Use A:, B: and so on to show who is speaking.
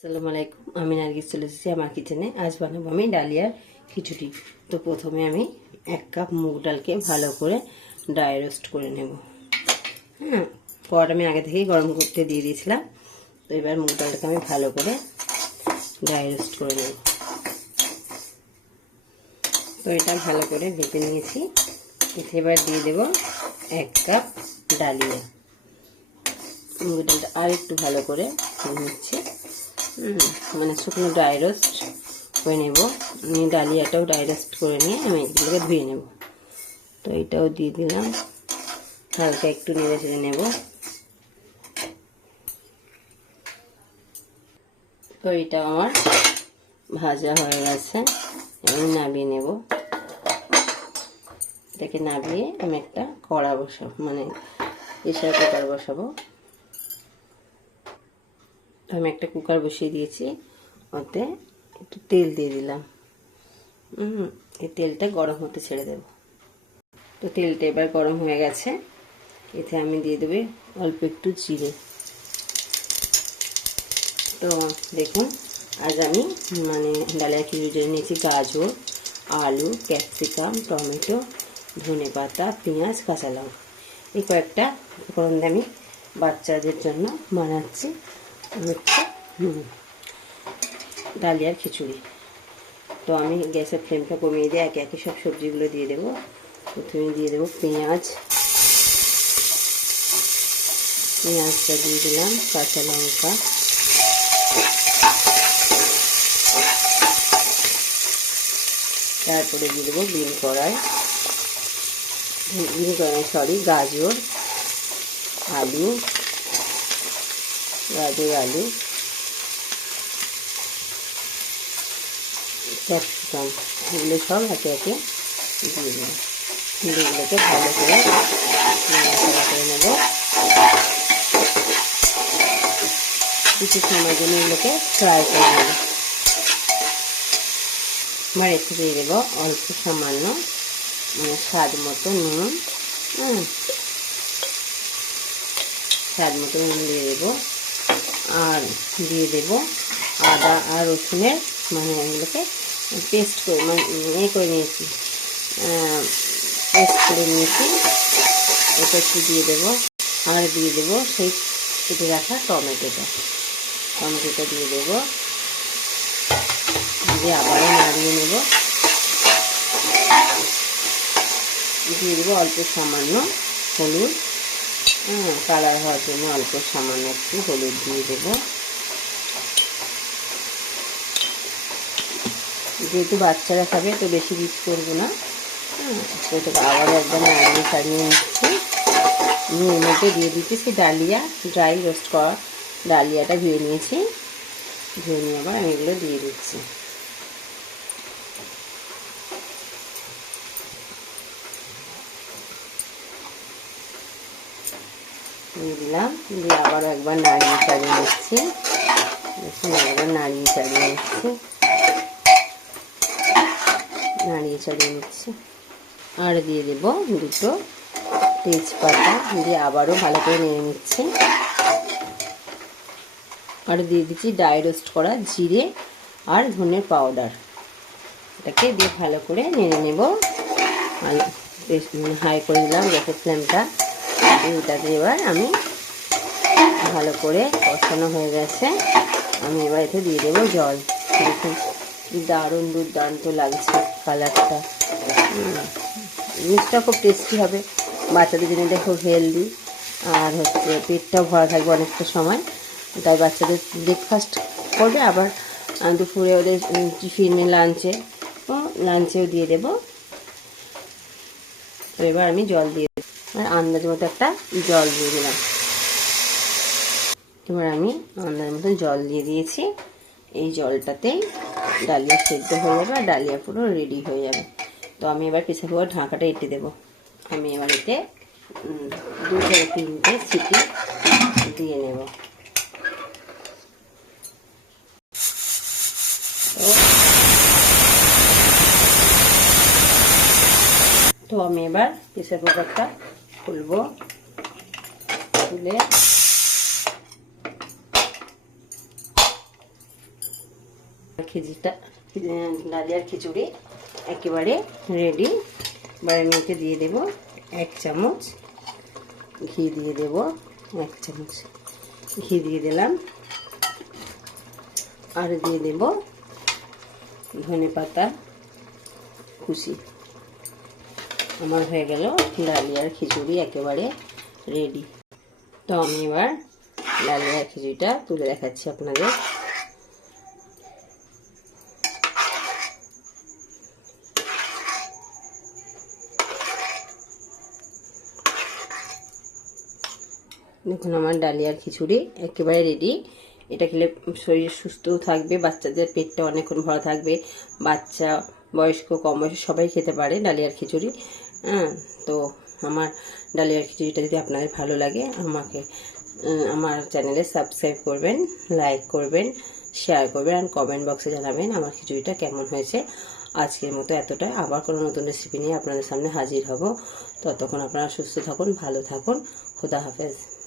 A: আসসালামু আলাইকুম, আমি নার্গিস চলে এসেছি আমার কিচেনে আজ বানাবো আমি ডালিয়ার খিচুড়ি। তো প্রথমে আমি এক কাপ মুগ ডালকে ভালো করে ড্রাই রোস্ট করে নেব। হ্যাঁ কড়াটা আমি আগে থেকেই গরম করতে দিয়ে দিয়েছিলাম। তো এবার মুগ ডালটাকে আমি ভালো করে ড্রাই রোস্ট করে নেব। তো এটা ভালো করে ভেপে নিয়েছি। এতে এবার দিয়ে দেব এক কাপ ডালিয়া। মুগ ডালটা আর একটু ভালো করে নিচ্ছি। মানে শুকনো ড্রাই রোস্ট করে নেব। আমি ডালিয়াটাও ড্রাই রোস্ট করে নিয়ে আমি এগুলোকে ধুয়ে নেব। তো এটাও দিয়ে দিলাম। হালকা একটু নেড়ে চেড়ে নেব। তো এটা আমার ভাজা হয়ে গেছে। আমি নামিয়ে নেব। এটাকে নামিয়ে আমি একটা কড়া বসাবো মানে প্রেশার কুকার বসাবো। তো আমি একটা কুকার বসিয়ে দিয়েছি, ওতে একটু তেল দিয়ে দিলাম। এই তেলটা গরম হতে ছেড়ে দেব। তো তেলটা এবার গরম হয়ে গেছে। এতে আমি দিয়ে দেবে অল্প একটু জিরে। তো দেখুন, আজ আমি মানে ডালিয়া খিচুড়ি নিয়েছি গাজর, আলু, ক্যাপসিকাম, টমেটো ধনে পাতা পেঁয়াজ, কাঁচা লঙ্কা। এই কয়েকটা উপকরণ আমি বাচ্চাদের জন্য বানাচ্ছি। ডালিয়ার খিচুড়ি। তো আমি গ্যাসের ফ্লেমটা কমিয়ে দিয়ে একে একে সব সবজিগুলো দিয়ে দেবো। প্রথমে দিয়ে দেবো পেঁয়াজ। পেঁয়াজটা দিয়ে দিলাম, কাঁচা লঙ্কা। তারপরে দিয়ে দেবো বিন কড়াই। বিন কড়াই সরি গাজর, আলু। গাজর আলু। ক্যাপসিকাম এগুলো সব একে একে দিয়ে দিলাম এগুলোকে ভালো করে নাড়াচাড়া করে নেব। কিছু সময় জন্য এগুলোকে ফ্রাই করে নেব। এবার একটু দিয়ে দেবো অল্প সামান্য মানে স্বাদ মতো নুন। হ্যাঁ স্বাদ মতো নুন দিয়ে দেবো। আর দিয়ে দেবো আদা আর রসুনের মানে এগুলোকে পেস্ট করে মানে এ করে নিয়েছি। পেস্ট করে নিয়েছি। এটা একটু দিয়ে দেবো। আর দিয়ে দেবো সেই কেটে রাখা টমেটোটা। টমেটোটা দিয়ে দেবো। দিয়ে আবারও নাড়িয়ে নেব। দিয়ে দেবো অল্প সামান্য হলুদ। কালার হওয়ার জন্য অল্প সামান্য একটু হলুদ দিয়ে দেবো। যেহেতু বাচ্চারা খাবে, তো বেশি রিচ করব না। হ্যাঁ আবার একদম নাড়িয়ে ছাড়িয়ে নিচ্ছি। নিয়ে মধ্যে দিয়ে দিচ্ছি সেই ডালিয়া ড্রাই রোস্ট করা ডালিয়াটা ধুয়ে নিয়েছি। ধুয়ে নিয়ে আবার আমি এগুলো দিয়ে দিচ্ছি। দিয়ে দিলাম দিয়ে আবার একবার নাড়িয়ে চাড়িয়ে নিচ্ছি। দেখুন, একবার নাড়িয়ে চাড়িয়ে নিচ্ছি। নাড়িয়ে চাড়িয়ে নিচ্ছি। আর দিয়ে দেব দুটো তেজপাতা। দিয়ে আবারও ভালো করে নেড়ে নিচ্ছি। আর দিয়ে দিচ্ছি ডাই রোস্ট করা জিরে আর ধনের পাউডার এটাকে দিয়ে ভালো করে নেড়ে নেব। হাই করে দিলাম গ্যাসের ফ্লেমটা এটাতে এবার আমি ভালো করে কষানো হয়ে গেছে। আমি এবার এতে দিয়ে দেবো জল। দেখুন দারুণ দুর্দান্ত লাগছে কালারটা। জিনিসটা খুব টেস্টি হবে। বাচ্চাদের জন্য এটা খুব হেলদি আর হচ্ছে পেটটাও ভরা থাকবে অনেকটা সময়। তাই বাচ্চাদের ব্রেকফাস্ট করবে। আবার দুপুরে ওদের টিফিনে লাঞ্চে লাঞ্চেও দিয়ে দেবো। এবার আমি জল দিয়ে আর আন্দাজ মতো একটা জল দিয়ে দিলাম। এবার আমি আন্দাজ মতো জল দিয়ে দিয়েছি। এই জলটাতেই ডালিয়া সেদ্ধ হয়ে যাবে আর ডালিয়া পুরো রেডি হয়ে যাবে। তো আমি এবার প্রেসার কুকার ঢাকাটা এঁটে দেবো। আমি এবার এতে দু থেকে তিনটে সিটি দিয়ে নেব। তো আমি এবার প্রেসার কুকারটা খুলবো খুলে খিচুড়িটা আহ, ডালিয়ার খিচুড়ি একেবারে রেডি নিতে দিয়ে দেব এক চামচ। ঘি দিয়ে দেব এক চামচ। ঘি দিয়ে দিলাম। আর দিয়ে দেব ধনে পাতা কুচি। আমার হয়ে গেল ডালিয়ার খিচুড়ি একেবারে রেডি তো আমি এবার ডালিয়ার খিচুড়িটা তুলে দেখাচ্ছি আপনাদের। দেখুন, আমার ডালিয়ার খিচুড়ি একেবারে রেডি এটা খেলে শরীর সুস্থও থাকবে, বাচ্চাদের পেটটা অনেকক্ষণ ভরা থাকবে, বাচ্চা বয়স্ক কম বয়সী সবাই খেতে পারে ডালিয়ার খিচুড়ি। হ্যাঁ তো আমার ডালিয়ার খিচুড়িটা যদি আপনাদের ভালো লাগে, আমাকে আমার চ্যানেলে সাবস্ক্রাইব করবেন, লাইক করবেন, শেয়ার করবেন, আর কমেন্ট বক্সে জানাবেন আমার খিচুড়িটা কেমন হয়েছে। আজকের মতো এতটাই। আবার কোনো নতুন রেসিপি নিয়ে আপনাদের সামনে হাজির হব। ততক্ষণ আপনারা সুস্থ থাকুন, ভালো থাকুন। খুদা হাফেজ।